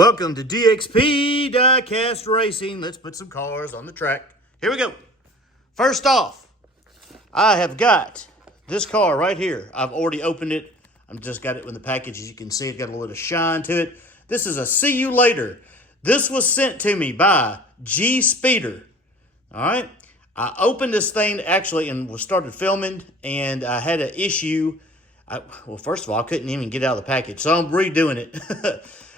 Welcome to DXP Diecast Racing. Let's put some cars on the track. Here we go. First off, I have got this car right here. I've already opened it. I've just got it in the package. As you can see, it's got a little bit of shine to it. This is a See You Later. This was sent to me by G Speeder. All right. I opened this thing actually and started filming, and I had an issue. Well, first of all, I couldn't even get out of the package, so I'm redoing it.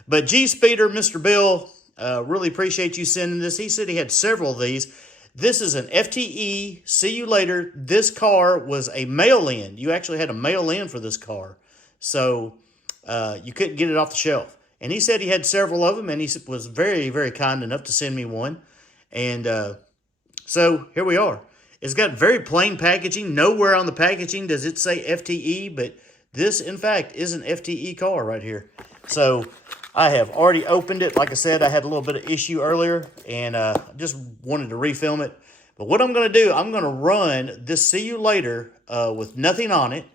But G Speeder, Mr. Bill, really appreciate you sending this. He said he had several of these. This is an FTE, See You Later. This car was a mail-in. You actually had a mail-in for this car. So you couldn't get it off the shelf. And he said he had several of them, and he was very, very kind enough to send me one. And so here we are. It's got very plain packaging. Nowhere on the packaging does it say FTE, but this, in fact, is an FTE car right here. So I have already opened it. Like I said, I had a little bit of issue earlier, and just wanted to refilm it. But what I'm going to do, I'm going to run this See You Later with nothing on it.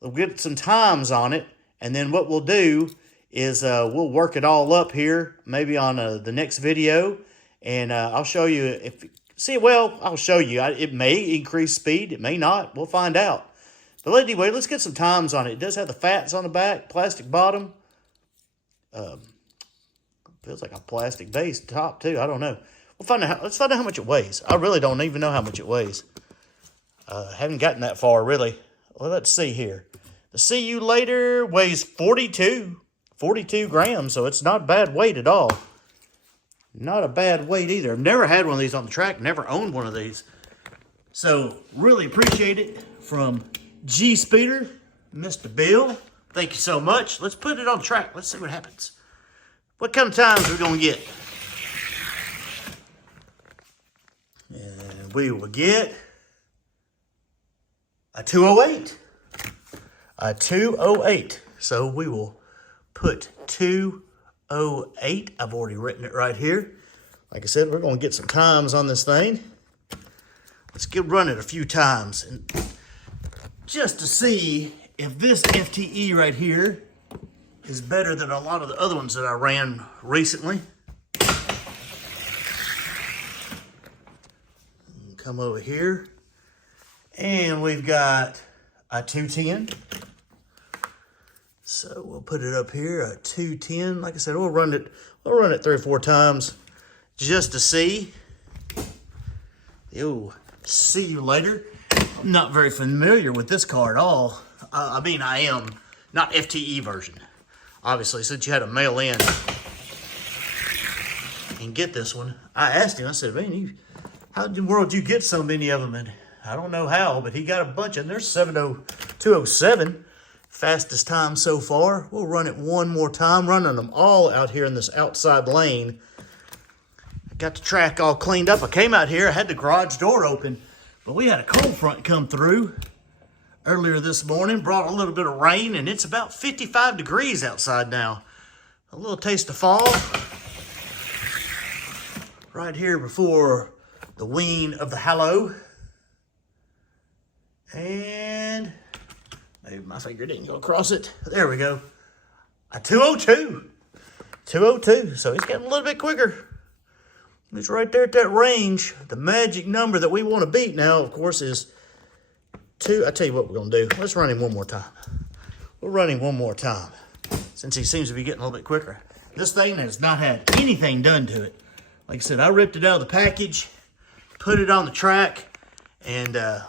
We'll get some times on it, and then what we'll do is we'll work it all up here, maybe on the next video, and I'll show you if... I'll show you. It may increase speed. It may not. We'll find out. But anyway, let's get some times on it. It does have the fats on the back, plastic bottom. Feels like a plastic base top too. I don't know. Let's find out how much it weighs. I really don't even know how much it weighs. Haven't gotten that far really. Well, let's see here. The See You Later weighs 42 grams, so it's not bad weight at all. Not a bad weight either. I've never had one of these on the track. Never owned one of these. So, really appreciate it from G Speeder, Mr. Bill. Thank you so much. Let's put it on the track. Let's see what happens. What kind of times are we going to get? And we will get a 208. A 208. So, we will put 208. I've already written it right here. Like I said, we're going to get some times on this thing. Let's run it a few times and just to see if this FTE right here is better than a lot of the other ones that I ran recently. Come over here, and we've got a 210. So we'll put it up here, a 210. Like I said, we'll run it 3 or 4 times just to see. Ew, See You Later. I'm not very familiar with this car at all. I mean, I am. Not FTE version. Obviously, since you had to mail in and get this one. I asked him, I said, man, how in the world did you get so many of them? And I don't know how, but he got a bunch. And there's 207. Fastest time so far. We'll run it one more time, running them all out here in this outside lane. I got the track all cleaned up. I came out here, I had the garage door open, but we had a cold front come through earlier this morning, brought a little bit of rain, and it's about 55 degrees outside now. A little taste of fall. Right here before the wean of the hallow. And maybe my finger didn't go across it. There we go. A 202. 202. So he's getting a little bit quicker. He's right there at that range. The magic number that we want to beat now, of course, is 2. I tell you what we're going to do. Let's run him one more time. We'll run him one more time since he seems to be getting a little bit quicker. This thing has not had anything done to it. Like I said, I ripped it out of the package, put it on the track, and well,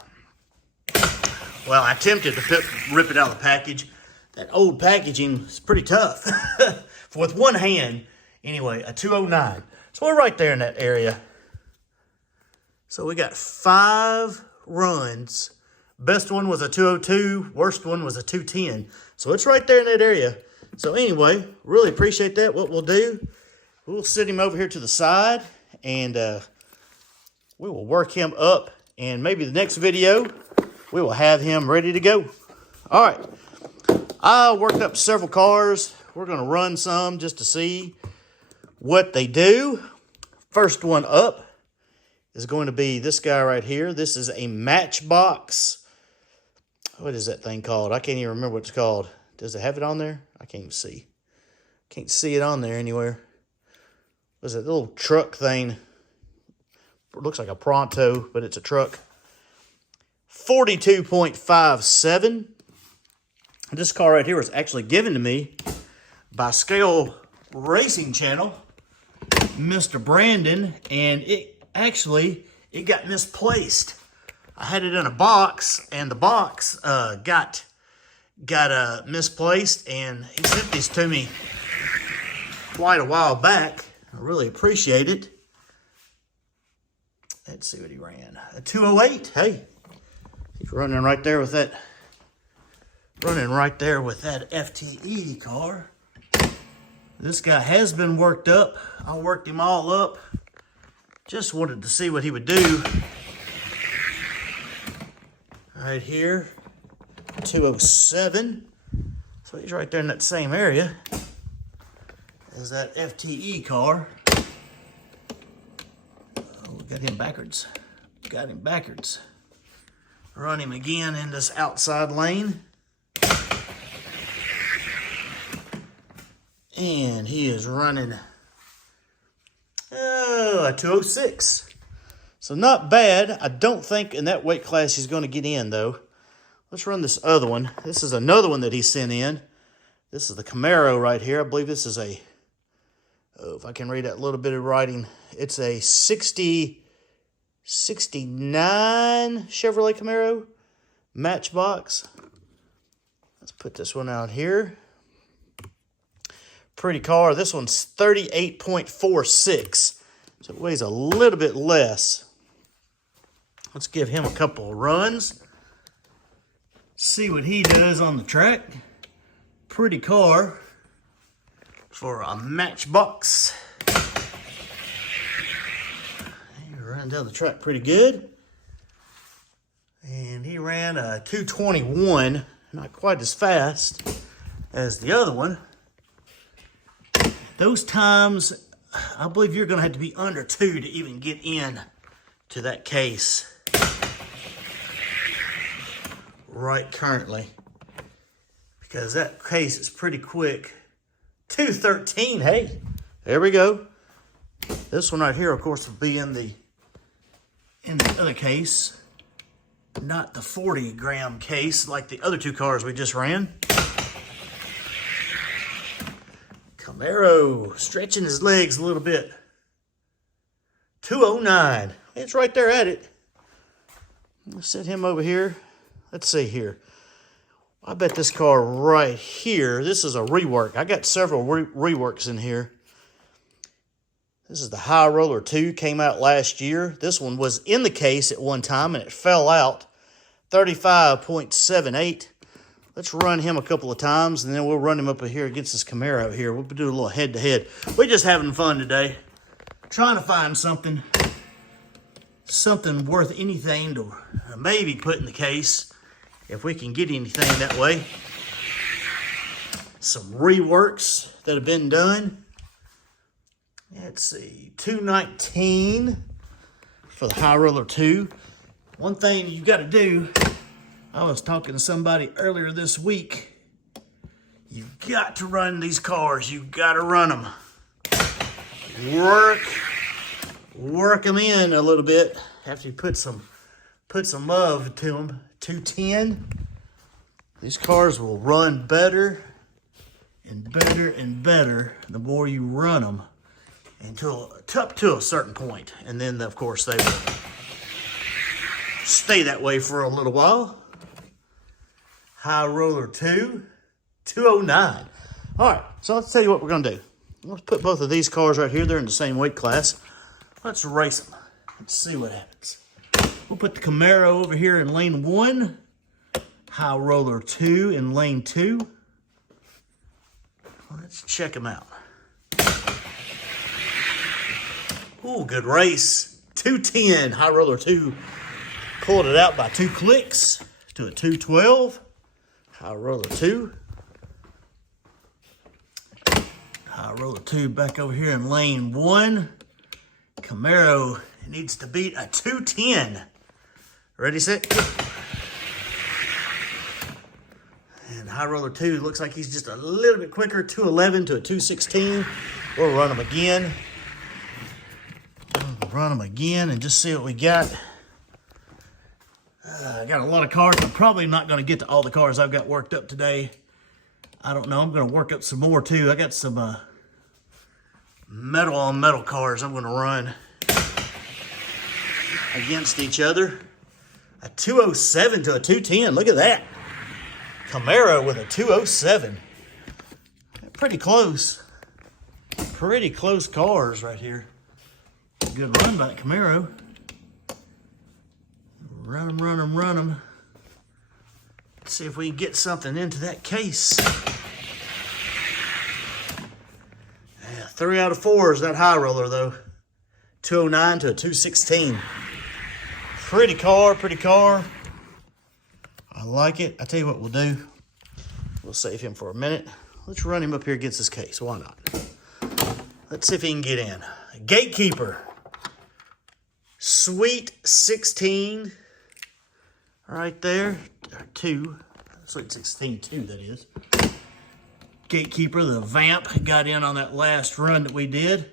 I attempted to rip it out of the package. That old packaging is pretty tough with one hand. Anyway, a 209. So we're right there in that area. So we got 5 runs. Best one was a 202. Worst one was a 210. So it's right there in that area. So anyway, really appreciate that. What we'll do, we'll sit him over here to the side, and we will work him up. And maybe the next video, we will have him ready to go. All right. I worked up several cars. We're going to run some just to see what they do. First one up is going to be this guy right here. This is a Matchbox. What is that thing called? I can't even remember what it's called. Does it have it on there? I can't even see. Can't see it on there anywhere. was it, little truck thing. It looks like a Pronto, but it's a truck. 42.57. This car right here was actually given to me by Scale Racing Channel, Mr. Brandon, and it got misplaced. I had it in a box, and the box got misplaced, and he sent these to me quite a while back. I really appreciate it. Let's see what he ran. A 208. Hey, he's running right there with that. Running right there with that FTE car. This guy has been worked up. I worked him all up. Just wanted to see what he would do. Right here, 207. So he's right there in that same area as that FTE car. Oh, we got him backwards. Got him backwards. Run him again in this outside lane. And he is running a 206. So not bad. I don't think in that weight class he's going to get in, though. Let's run this other one. This is another one that he sent in. This is the Camaro right here. I believe this is a, if I can read that little bit of writing, it's a 69 Chevrolet Camaro Matchbox. Let's put this one out here. Pretty car. This one's 38.46, so it weighs a little bit less. Let's give him a couple of runs. See what he does on the track. Pretty car for a Matchbox. He ran down the track pretty good. And he ran a 221, not quite as fast as the other one. Those times, I believe you're going to have to be under 2 to even get in to that case right currently, because that case is pretty quick. 213, hey, there we go. This one right here, of course, will be in the other case, not the 40-gram case like the other two cars we just ran. Camaro stretching his legs a little bit. 209. It's right there at it. Let's set him over here. Let's see here. I bet this car right here, this is a rework. I got several reworks in here. This is the High Roller 2, came out last year. This one was in the case at one time and it fell out. 35.78. Let's run him a couple of times, and then we'll run him up here against this Camaro here. We'll do a little head-to-head. We're just having fun today. Trying to find something worth anything to maybe put in the case, if we can get anything that way. Some reworks that have been done. Let's see, 219 for the High Roller 2. One thing you got to do, I was talking to somebody earlier this week. You've got to run these cars. You've got to run them. Work them in a little bit after you put some love to them. 210. These cars will run better and better and better the more you run them up to a certain point. And then, of course, they will stay that way for a little while. High Roller 2, 209. All right, so let's tell you what we're going to do. Let's put both of these cars right here. They're in the same weight class. Let's race them. Let's see what happens. We'll put the Camaro over here in lane 1. High Roller 2 in lane 2. Let's check them out. Ooh, good race. 210. High Roller 2 pulled it out by 2 clicks to a 212. High Roller 2. High Roller 2 back over here in lane 1. Camaro needs to beat a 210. Ready, set, go. And High Roller 2 looks like he's just a little bit quicker. 211 to a 216. We'll run him again. run them again and just see what we got. I got a lot of cars. I'm probably not going to get to all the cars I've got worked up today. I don't know. I'm going to work up some more too. I got some metal on metal cars I'm going to run against each other. A 207 to a 210. Look at that. Camaro with a 207. Pretty close. Pretty close cars right here. Good run by that Camaro. Run them, run them, run them. Let's see if we can get something into that case. Yeah, 3 out of 4 is that high roller though. 209 to a 216. Pretty car, pretty car. I like it. I tell you what we'll do. We'll save him for a minute. Let's run him up here against this case. Why not? Let's see if he can get in. Gatekeeper. Sweet 16. Right there. 2. Sweet 16, 2 that is. Gatekeeper, the Vamp, got in on that last run that we did.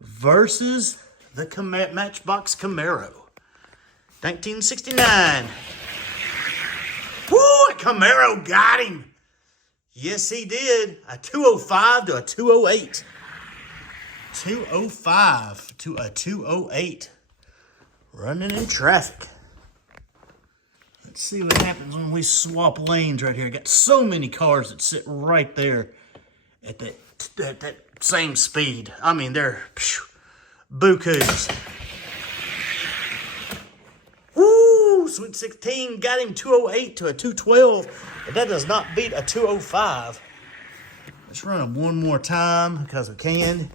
Versus the Matchbox Camaro. 1969. Woo! A Camaro got him. Yes, he did. A 205 to a 208. 205 to a 208. Running in traffic. Let's see what happens when we swap lanes right here. I got so many cars that sit right there at that same speed. I mean, they're bukus. Woo! Sweet 16 got him 208 to a 212. But that does not beat a 205. Let's run him one more time because we can.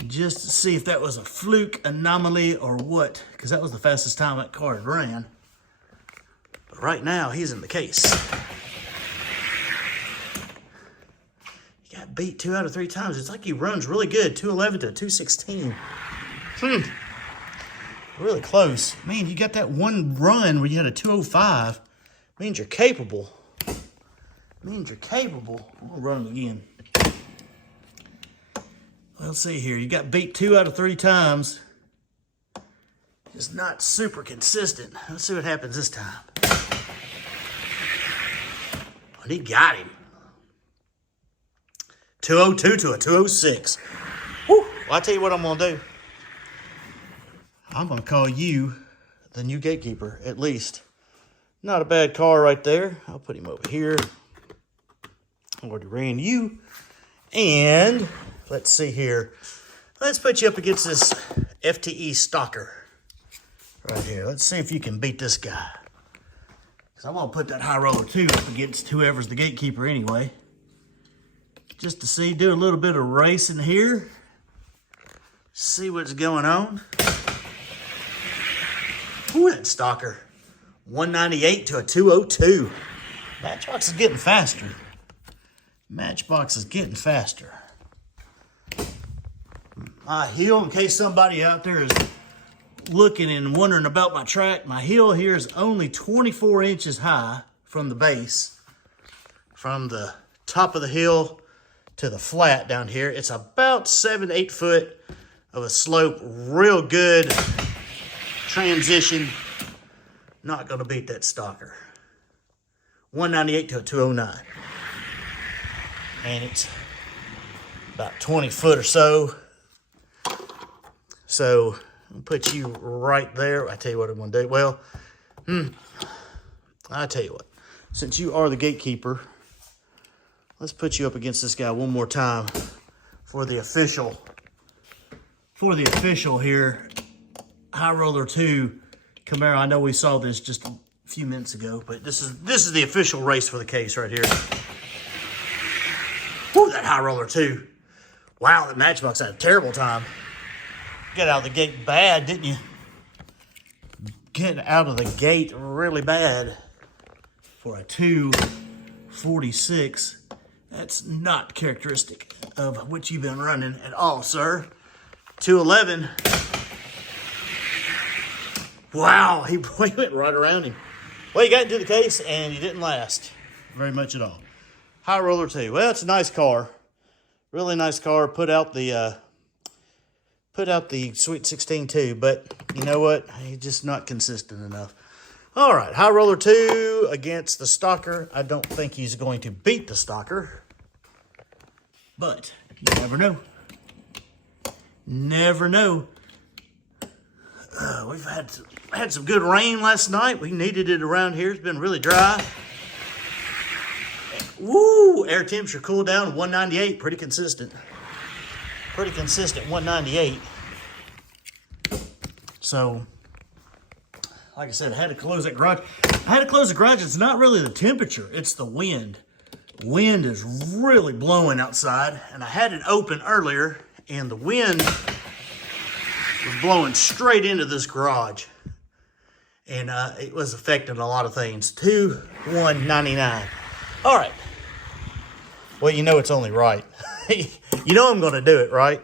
And just to see if that was a fluke anomaly or what, because that was the fastest time that car had ran. But right now, he's in the case. He got beat 2 out of 3 times. It's like he runs really good. 211 to 216. Really close. Man, you got that one run where you had a 205. Means you're capable. We'll run him again. Let's see here. You got beat 2 out of 3 times. Just not super consistent. Let's see what happens this time. And he got him. 202 to a 206. Woo! Well, I'll tell you what I'm going to do. I'm going to call you the new Gatekeeper, at least. Not a bad car right there. I'll put him over here. I already ran you. And let's see here. Let's put you up against this FTE stalker right here. Let's see if you can beat this guy. Because I want to put that high roller 2 up against whoever's the Gatekeeper anyway. Just to see, do a little bit of racing here. See what's going on. Ooh, that stalker. 198 to a 202. Matchbox is getting faster. My heel, in case somebody out there is looking and wondering about my track, my heel here is only 24 inches high from the base. From the top of the hill to the flat down here. It's about 7-8 foot of a slope. Real good transition. Not going to beat that stalker. 198 to a 209. And it's about 20 foot or so. So I'll put you right there. I tell you what I'm going to do. Well, I tell you what. Since you are the Gatekeeper, let's put you up against this guy one more time for the official. Here, High Roller 2 Camaro. I know we saw this just a few minutes ago, but this is the official race for the case right here. Woo, that High Roller 2. Wow, that Matchbox had a terrible time. Got out of the gate bad, didn't you? Getting out of the gate really bad for a 246. That's not characteristic of what you've been running at all, sir. 211. Wow, he went right around him. Well, you got into the case, and you didn't last very much at all. High Roller 2. Well, it's a nice car. Really nice car. Put out the Sweet 16 too, but you know what? He's just not consistent enough. All right, High Roller 2 against the Stalker. I don't think he's going to beat the Stalker, but you never know. Never know. We've had some good rain last night. We needed it around here. It's been really dry. Woo! Air temperature cooled down 198. Pretty consistent. Pretty consistent 198. So, like I said, I had to close that garage. It's not really the temperature. It's the wind. Wind is really blowing outside. And I had it open earlier. And the wind was blowing straight into this garage. And it was affecting a lot of things. 199. All right. Well, you know it's only right. You know I'm going to do it, right?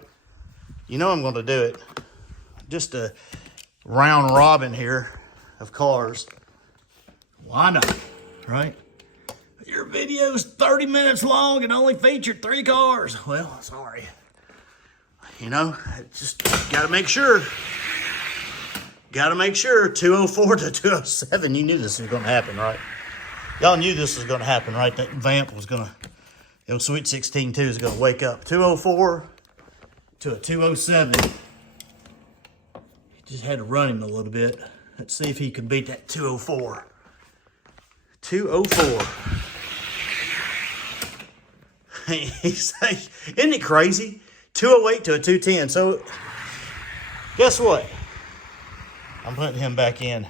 You know I'm going to do it. Just a round robin here of cars. Why not, right? Your video's 30 minutes long and only featured 3 cars. Well, sorry. You know, just got to make sure. Got to make sure. 204 to 207. You knew this was going to happen, right? Y'all knew this was going to happen, right? That vamp was going to, Sweet 16 2 is going to wake up. 204 to a 207. Just had to run him a little bit. Let's see if he can beat that 204. 204. Isn't it crazy? 208 to a 210. So, guess what? I'm putting him back in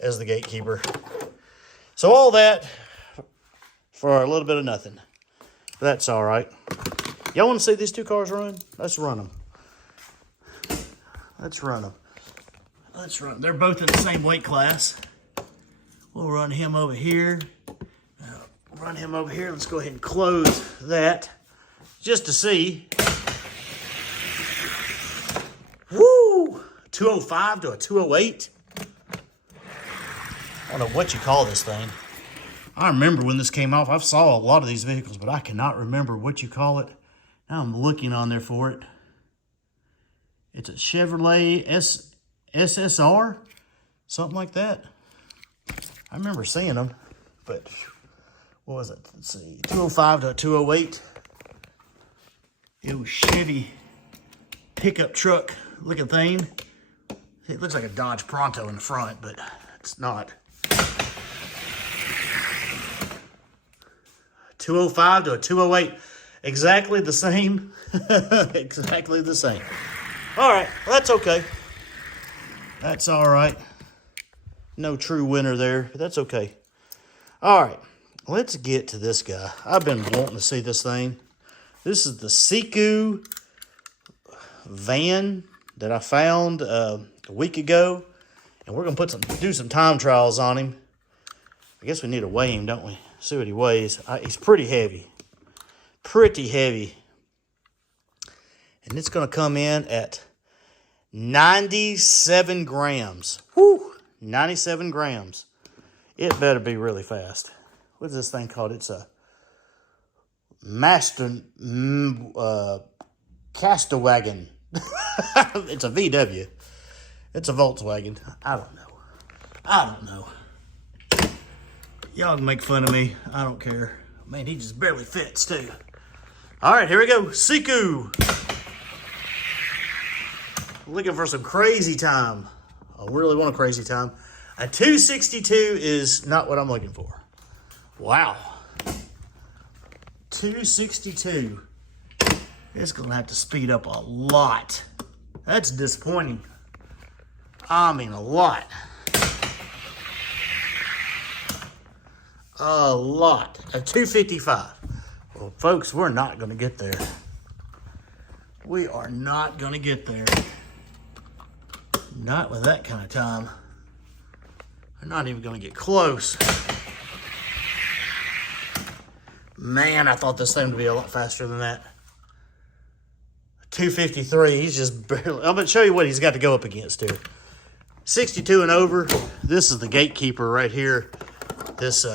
as the Gatekeeper. So all that for a little bit of nothing. But that's all right. Y'all want to see these 2 cars run? Let's run them. Let's run them. Let's run them. They're both in the same weight class. We'll run him over here. Run him over here. Let's go ahead and close that just to see. Woo! 205 to a 208. I don't know what you call this thing. I remember when this came off. I've saw a lot of these vehicles, but I cannot remember what you call it. Now I'm looking on there for it. It's a Chevrolet SSR, something like that. I remember seeing them, but what was it? Let's see, 205 to 208. It was Chevy pickup truck looking thing. It looks like a Dodge Pronto in the front, but it's not. 205 to a 208. Exactly the same. Exactly the same. All right, well, that's okay. That's all right. No true winner there, but that's okay. All right, let's get to this guy. I've been wanting to see this thing. This is the Siku van that I found a week ago, and we're gonna do some time trials on him. I guess we need to weigh him, don't we? See what he weighs. He's pretty heavy. Pretty heavy. And it's going to come in at 97 grams. Woo! 97 grams. It better be really fast. What is this thing called? It's a Castawagon. It's a VW. It's a Volkswagen. I don't know. Y'all can make fun of me. I don't care. Man, he just barely fits, too. All right, here we go. Siku. Looking for some crazy time. I really want a crazy time. A 262 is not what I'm looking for. Wow. 262. It's going to have to speed up a lot. That's disappointing. I mean, a lot. A lot. A 255. Well, folks, we're not going to get there. We are not going to get there. Not with that kind of time. We're not even going to get close. Man, I thought this thing would be a lot faster than that. 253, he's just barely... I'm going to show you what he's got to go up against here. 62 and over. This is the Gatekeeper right here. This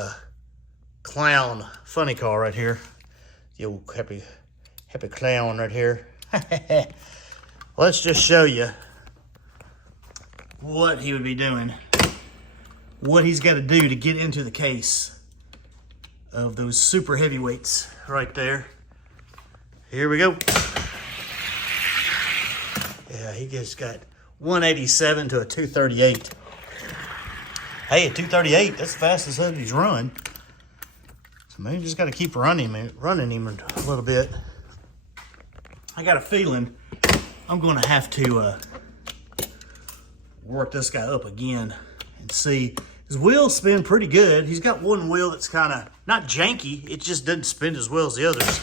clown funny car right here. The old Happy clown right here. Let's just show you what he would be doing. What he's got to do to get into the case of those super heavyweights right there. Here we go. Yeah, he just got 187 to a 238. Hey, at 238, that's the fastest he's run. So maybe just got to keep running him a little bit. I got a feeling I'm going to have to work this guy up again and see. His wheels spin pretty good. He's got one wheel that's kind of not janky. It just doesn't spin as well as the others.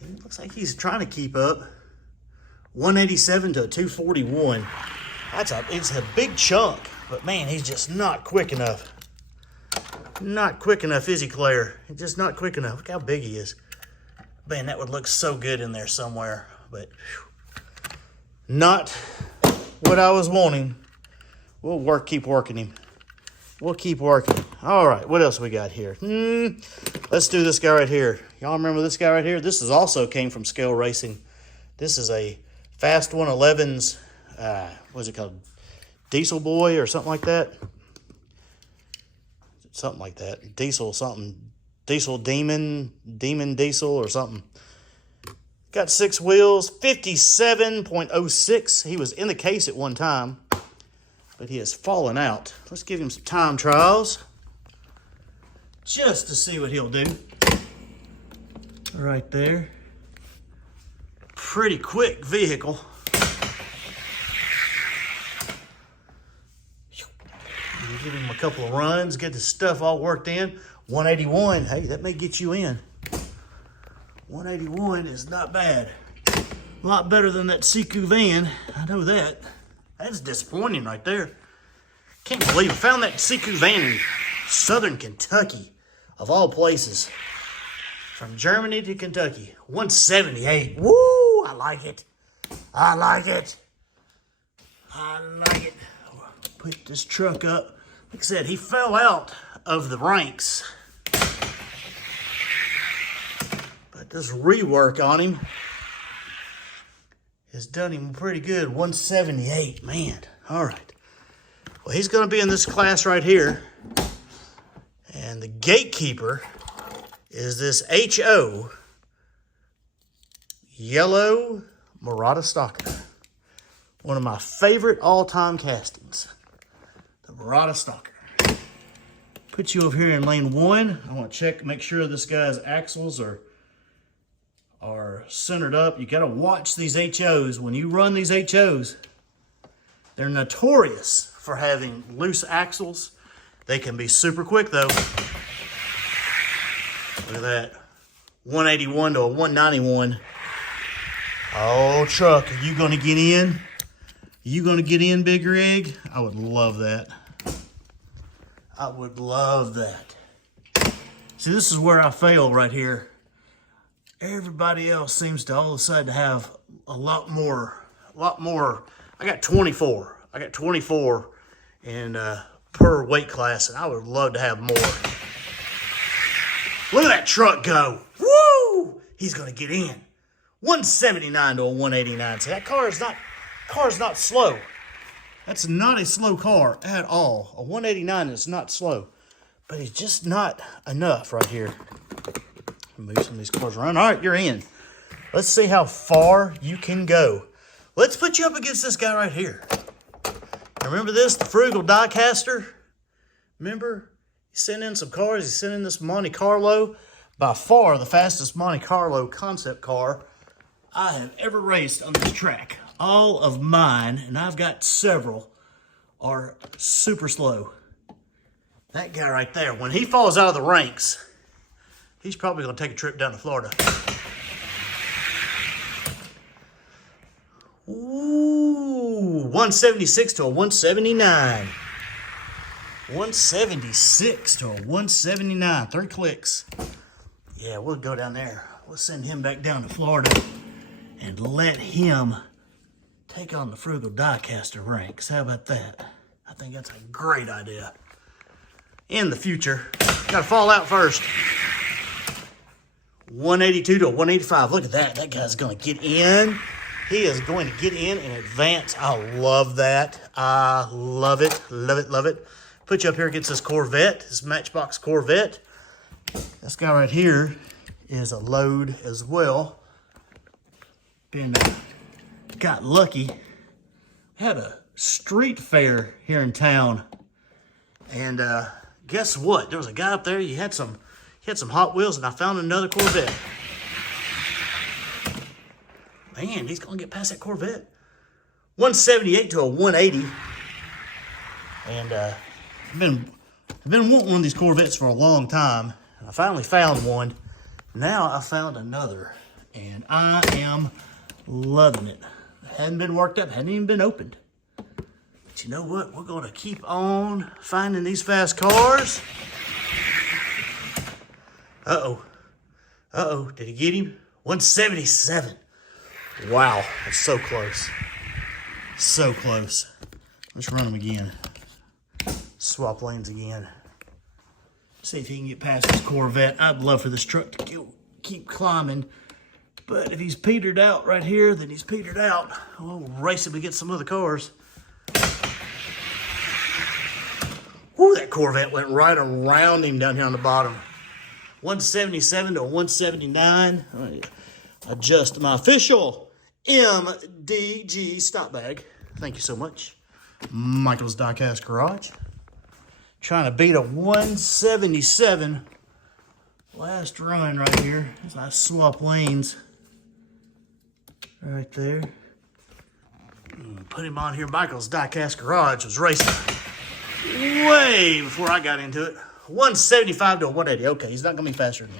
It looks like he's trying to keep up. 187 to a 241. It's a big chunk, but man, he's just not quick enough. Not quick enough, is he, Claire? He's just not quick enough. Look how big he is. Man, that would look so good in there somewhere, but not what I was wanting. We'll keep working him. We'll keep working. All right, what else we got here? Let's do this guy right here. Y'all remember this guy right here? This is also came from Scale Racing. This is a Fast 111's, what's it called? Diesel Boy or something like that? Something like that. Diesel something. Diesel Demon Diesel or something. Got 6 wheels, 57.06. He was in the case at one time, but he has fallen out. Let's give him some time trials just to see what he'll do. Right there. Pretty quick vehicle. Give him a couple of runs, get the stuff all worked in. 181, hey, that may get you in. 181 is not bad. A lot better than that Siku van, I know that. That's disappointing right there. Can't believe I found that Siku van in southern Kentucky, of all places. From Germany to Kentucky. 178, woo, I like it. I like it. I like it. Put this truck up. Like I said, he fell out of the ranks. But this rework on him has done him pretty good. 178, man. All right. Well, he's going to be in this class right here. And the Gatekeeper is this HO yellow Murata Stalker. One of my favorite all-time castings. The Murata Stalker. Put you over here in lane 1. I want to check, make sure this guy's axles are centered up. You got to watch these HOs. When you run these HOs, they're notorious for having loose axles. They can be super quick though. Look at that. 181 to a 191. Oh, truck, are you going to get in? You going to get in, Big Rig? I would love that. I would love that. See, this is where I fail right here. Everybody else seems to all of a sudden have a lot more. I got 24. I got 24 in per weight class, and I would love to have more. Look at that truck go. Woo! He's going to get in. 179 to a 189. See, that car's not slow. That's not a slow car at all. A 189 is not slow, but it's just not enough right here. Move some of these cars around. All right, you're in. Let's see how far you can go. Let's put you up against this guy right here. Remember this, the Frugal Diecaster? Remember? He sent in some cars. He sent in this Monte Carlo. By far the fastest Monte Carlo concept car I have ever raced on this track. All of mine, and I've got several, are super slow. That guy right there, when he falls out of the ranks, he's probably going to take a trip down to Florida. Ooh, 176 to a 179. 176 to a 179. 3 clicks. Yeah, we'll go down there. We'll send him back down to Florida and let him take on the Frugal Diecaster ranks. How about that? I think that's a great idea. In the future. Got to fall out first. 182 to a 185. Look at that. That guy's going to get in. He is going to get in and advance. I love that. I love it. Love it. Love it. Put you up here against this Corvette, this Matchbox Corvette. This guy right here is a load as well. Got lucky. Had a street fair here in town. And guess what? There was a guy up there. He had some Hot Wheels, and I found another Corvette. Man, he's going to get past that Corvette. 178 to a 180. And I've been wanting one of these Corvettes for a long time. I finally found one. Now I found another. And I am loving it. It hadn't been worked up. Hadn't even been opened. But you know what? We're going to keep on finding these fast cars. Uh-oh. Uh-oh. Did he get him? 177. Wow. That's so close. So close. Let's run him again. Swap lanes again. See if he can get past this Corvette. I'd love for this truck to keep climbing. But if he's petered out right here, then he's petered out. We'll race him against some other cars. Woo, that Corvette went right around him down here on the bottom. 177 to 179. Right. Adjust my official MDG stop bag. Thank you so much. Michael's Diecast Garage. Trying to beat a 177. Last run right here as I swap lanes. Right there. Put him on here. Michael's Diecast Garage was racing way before I got into it. 175 to a 180. Okay, he's not going to be faster than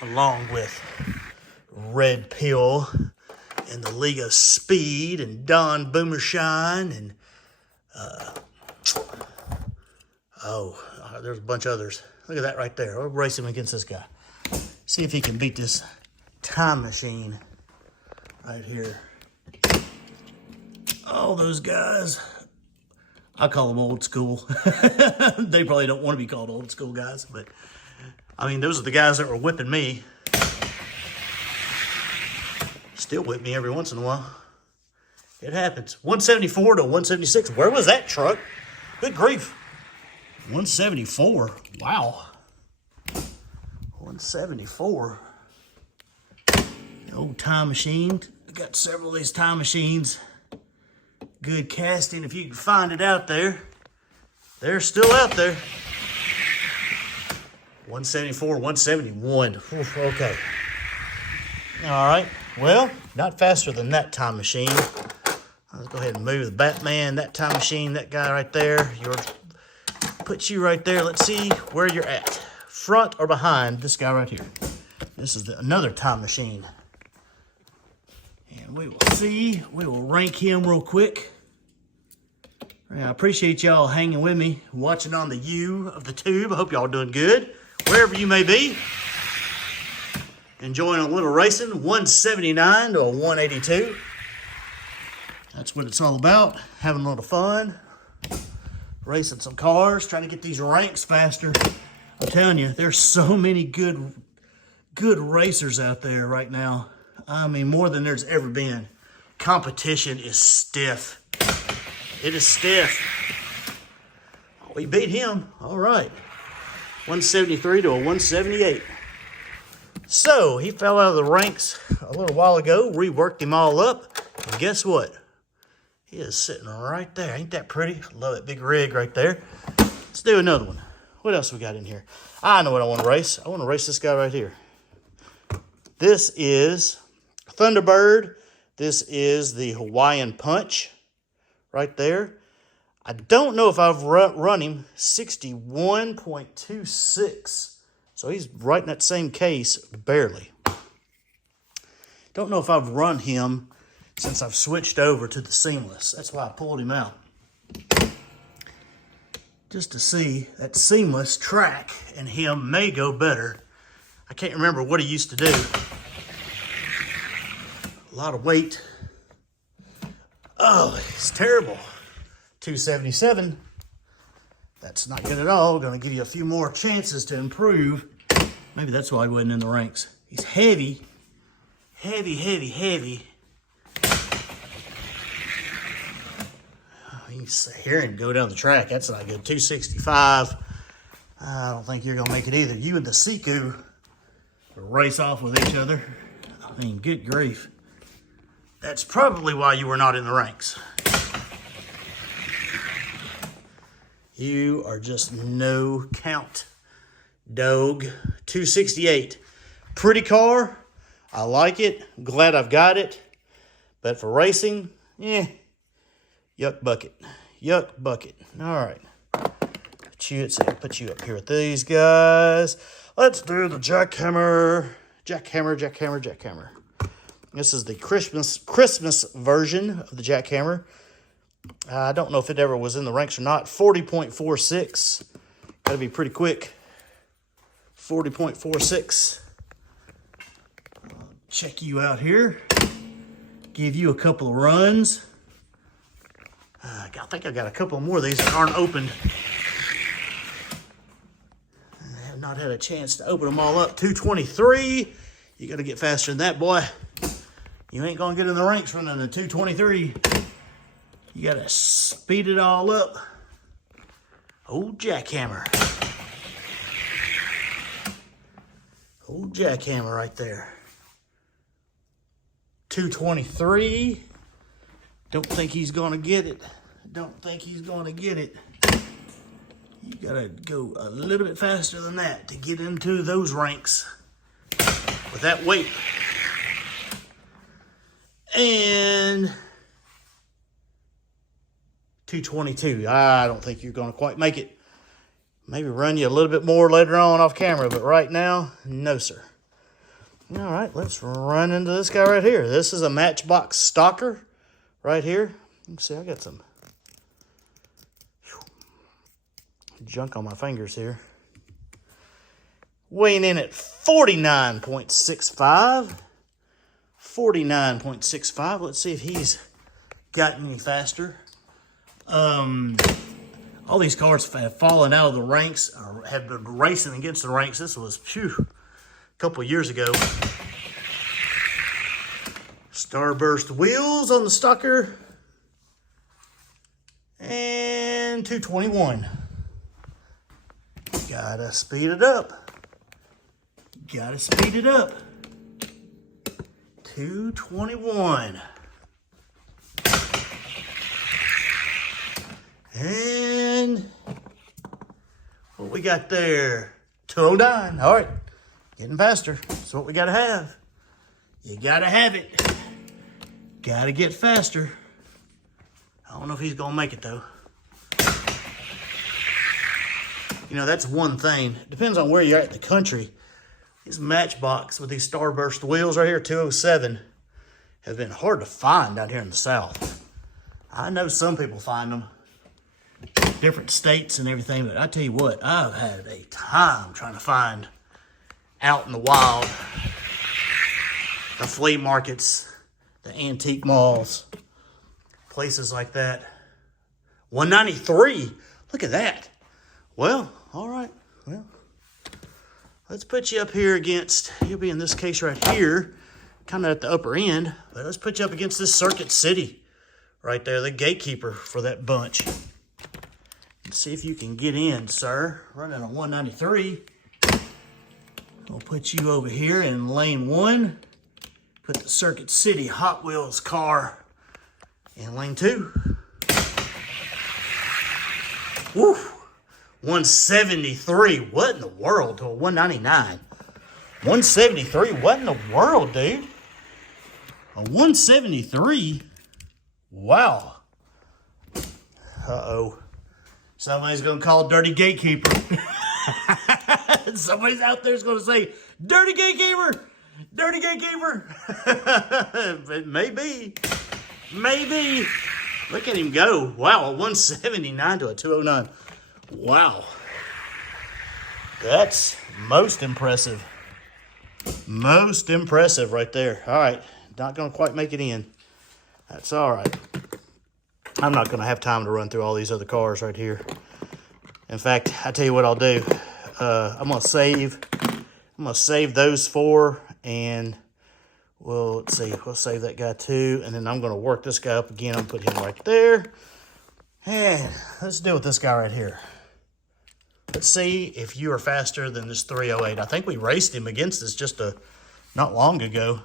that. Along with Red Pill and the League of Speed and Don Boomershine and there's a bunch of others. Look at that right there. We'll race him against this guy. See if he can beat this time machine right here. All those guys, I call them old school. They probably don't want to be called old school guys, but I mean, those are the guys that were whipping me. Still whip me every once in a while. It happens. 174 to 176. Where was that truck? Good grief. 174. Wow. 174. The old time machine. I got several of these time machines. Good casting. If you can find it out there. They're still out there. 174, 171. Oof, okay. All right. Well, not faster than that time machine. Let's go ahead and move the Batman, that time machine, that guy right there. Put you right there. Let's see where you're at. Front or behind this guy right here. This is another time machine. And we will see. We will rank him real quick. I appreciate y'all hanging with me, watching on the U of the tube. I hope y'all doing good, wherever you may be. Enjoying a little racing. 179 to a 182. That's what it's all about. Having a little fun. Racing some cars, trying to get these ranks faster. I'm telling you, there's so many good racers out there right now. I mean, more than there's ever been. Competition is stiff. It is stiff. Oh, we beat him. All right. 173 to a 178. So, he fell out of the ranks a little while ago. Reworked him all up. And guess what? He is sitting right there. Ain't that pretty? Love it. Big rig right there. Let's do another one. What else we got in here? I know what I want to race. I want to race this guy right here. This is Thunderbird. This is the Hawaiian Punch right there. I don't know if I've run him 61.26. So he's right in that same case, barely. Don't know if I've run him since I've switched over to the seamless. That's why I pulled him out. Just to see that seamless track and him may go better. I can't remember what he used to do. A lot of weight. Oh, it's terrible. 277. That's not good at all. Going to give you a few more chances to improve. Maybe that's why he wasn't in the ranks. He's heavy. Heavy. You can sit here and go down the track. That's not good. 265. I don't think you're going to make it either. You and the Siku race off with each other. I mean, good grief. That's probably why you were not in the ranks. You are just no count. Dog. 268. Pretty car. I like it. Glad I've got it. But for racing, yuck bucket. Yuck bucket. All right. Put you up here with these guys. Let's do the jackhammer. Jackhammer. This is the Christmas version of the jackhammer. I don't know if it ever was in the ranks or not. 40.46. Got to be pretty quick. 40.46. Check you out here. Give you a couple of runs. I think I got a couple more of these that aren't opened. I have not had a chance to open them all up. 223. You got to get faster than that, boy. You ain't going to get in the ranks running a 223. You got to speed it all up. Old jackhammer. Old jackhammer right there. 223. Don't think he's going to get it. You got to go a little bit faster than that to get into those ranks with that weight. And 222. I don't think you're going to quite make it. Maybe run you a little bit more later on off camera, but right now, no, sir. All right, let's run into this guy right here. This is a Matchbox stalker right here. Let's see, I got some junk on my fingers here. Weighing in at 49.65. 49.65. Let's see if he's gotten any faster. All these cars have fallen out of the ranks or have been racing against the ranks. This was a couple years ago. Starburst wheels on the stalker. And 221. Gotta speed it up. 221. And what we got there? 209. All right. Getting faster. That's what we got to have. You got to have it. Got to get faster. I don't know if he's going to make it, though. You know, that's one thing. Depends on where you're at in the country. These Matchbox with these Starburst wheels right here, 207, have been hard to find down here in the South. I know some people find them. Different states and everything, but I tell you what, I've had a time trying to find out in the wild the flea markets, the antique malls, places like that. 193. Look at that. Well, all right. Well, let's put you up here against, you'll be in this case right here, kind of at the upper end, but let's put you up against this Circuit City right there, the Gatekeeper for that bunch. Let's see if you can get in, sir. Running a 193. We'll put you over here in lane 1. Put the Circuit City Hot Wheels car in lane 2. Woo! 173. What in the world to a 199? 173. What in the world, dude? A 173? Wow. Uh-oh. Somebody's going to call Dirty Gatekeeper. Somebody's out there's going to say, Dirty Gatekeeper! Dirty Gatekeeper! Maybe. Look at him go. Wow, a 179 to a 209. Wow. That's most impressive. Most impressive right there. All right. Not going to quite make it in. That's all right. I'm not going to have time to run through all these other cars right here. In fact, I tell you what I'll do. I'm going to save I'm going to save those 4, and let's see, we'll save that guy too, and then I'm going to work this guy up again. I'm going to put him right there. And let's deal with this guy right here. Let's see if you are faster than this 308. I think we raced him against this just not long ago,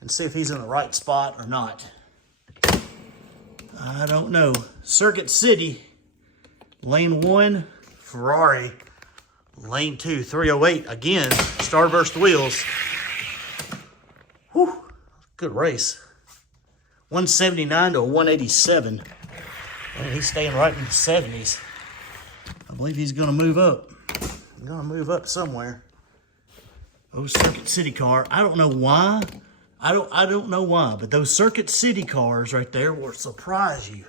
and see if he's in the right spot or not. I don't know. Circuit City, lane 1, Ferrari, lane 2, 308. Again, starburst wheels. Whew, good race. 179 to 187. And he's staying right in the 70s. I believe he's going to move up. He's going to move up somewhere. Oh, Circuit City car. I don't know why. I don't know why, but those Circuit City cars right there will surprise you.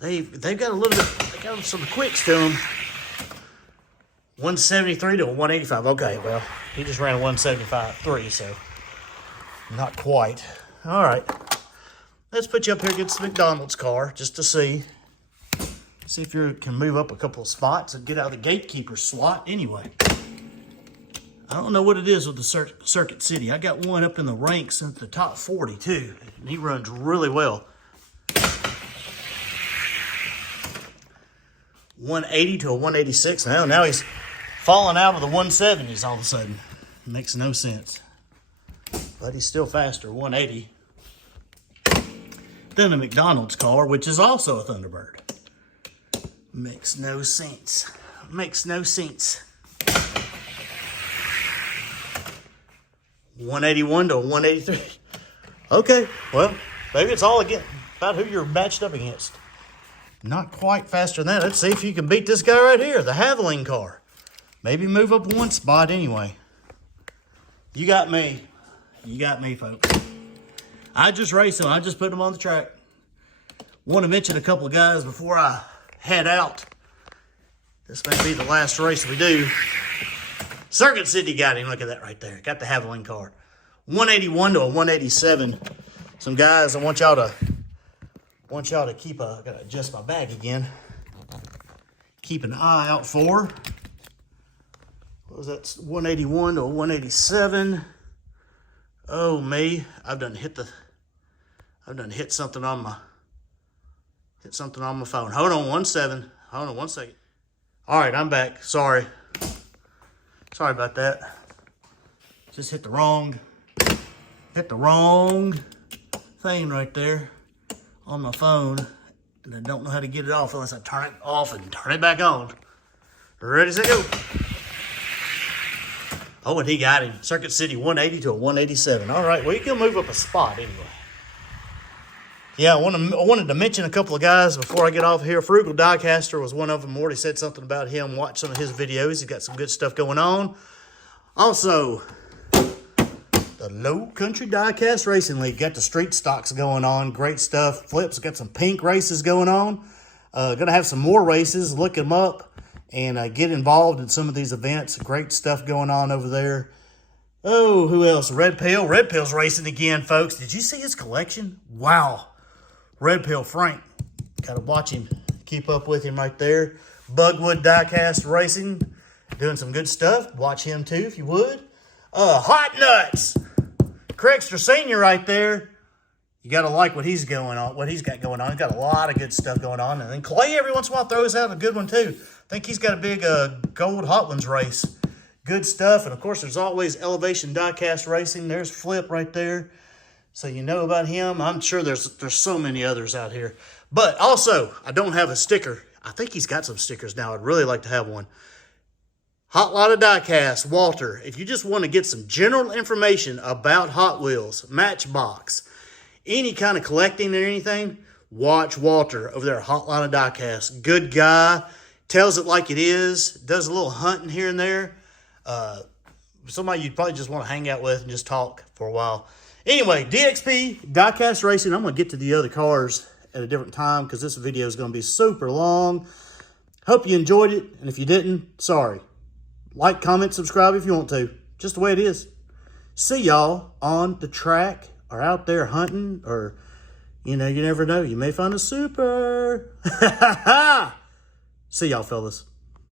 They've got a little bit. They got some quicks to them. 173 to 185. Okay, well, he just ran a 175.3, so not quite. All right. Let's put you up here against the McDonald's car just to see if you can move up a couple of spots and get out of the Gatekeeper slot anyway. I don't know what it is with the Circuit City. I got one up in the ranks at the top 40 too, and he runs really well. 180 to a 186. Now he's falling out of the 170s all of a sudden. Makes no sense. But he's still faster, 180. Then the McDonald's car, which is also a Thunderbird. Makes no sense. Makes no sense. 181 to 183. Okay, well, maybe it's all about who you're matched up against. Not quite faster than that. Let's see if you can beat this guy right here, the Haviland car. Maybe move up one spot anyway. You got me. You got me, folks. I just raced him. I just put him on the track. Want to mention a couple of guys before I head out. This may be the last race we do. Circuit City got him. Look at that right there. Got the Haviland car. 181 to a 187. Some guys I want y'all to keep I gotta adjust my bag again. Keep an eye out for. What was that? 181 to a 187. Oh me. I've done hit something on my phone. Hold on one second. All right, I'm back. Sorry about that. Just hit the wrong thing right there on my phone, and I don't know how to get it off unless I turn it off and turn it back on. Ready, set, go. Oh, and he got him. Circuit City 180 to a 187. All right, well, you can move up a spot anyway. Yeah, I wanted to mention a couple of guys before I get off here. Frugal Diecaster was one of them. Already said something about him. Watch some of his videos. He's got some good stuff going on. Also, the Low Country Diecast Racing League. Got the street stocks going on. Great stuff. Flips got some pink races going on. Going to have some more races. Look them up and get involved in some of these events. Great stuff going on over there. Oh, who else? Red Pill. Red Pill's racing again, folks. Did you see his collection? Wow. Red Pill Frank. Got to watch him. Keep up with him right there. Bugwood Diecast Racing. Doing some good stuff. Watch him too, if you would. Hot Nuts. Craigster Sr. right there. You got to like what he's got going on. He's got a lot of good stuff going on. And then Clay every once in a while throws out a good one too. I think he's got a big gold Hot Ones race. Good stuff. And of course, there's always Elevation Diecast Racing. There's Flip right there. So you know about him. I'm sure there's so many others out here. But also, I don't have a sticker. I think he's got some stickers now. I'd really like to have one. Hot Lot of Diecast, Walter. If you just want to get some general information about Hot Wheels, Matchbox, any kind of collecting or anything, watch Walter over there at Hot Lot of Diecast. Good guy. Tells it like it is. Does a little hunting here and there. Somebody you'd probably just want to hang out with and just talk for a while. Anyway, DXP, Diecast Racing. I'm going to get to the other cars at a different time because this video is going to be super long. Hope you enjoyed it. And if you didn't, sorry. Like, comment, subscribe if you want to. Just the way it is. See y'all on the track or out there hunting or, you know, you never know. You may find a super. See y'all, fellas.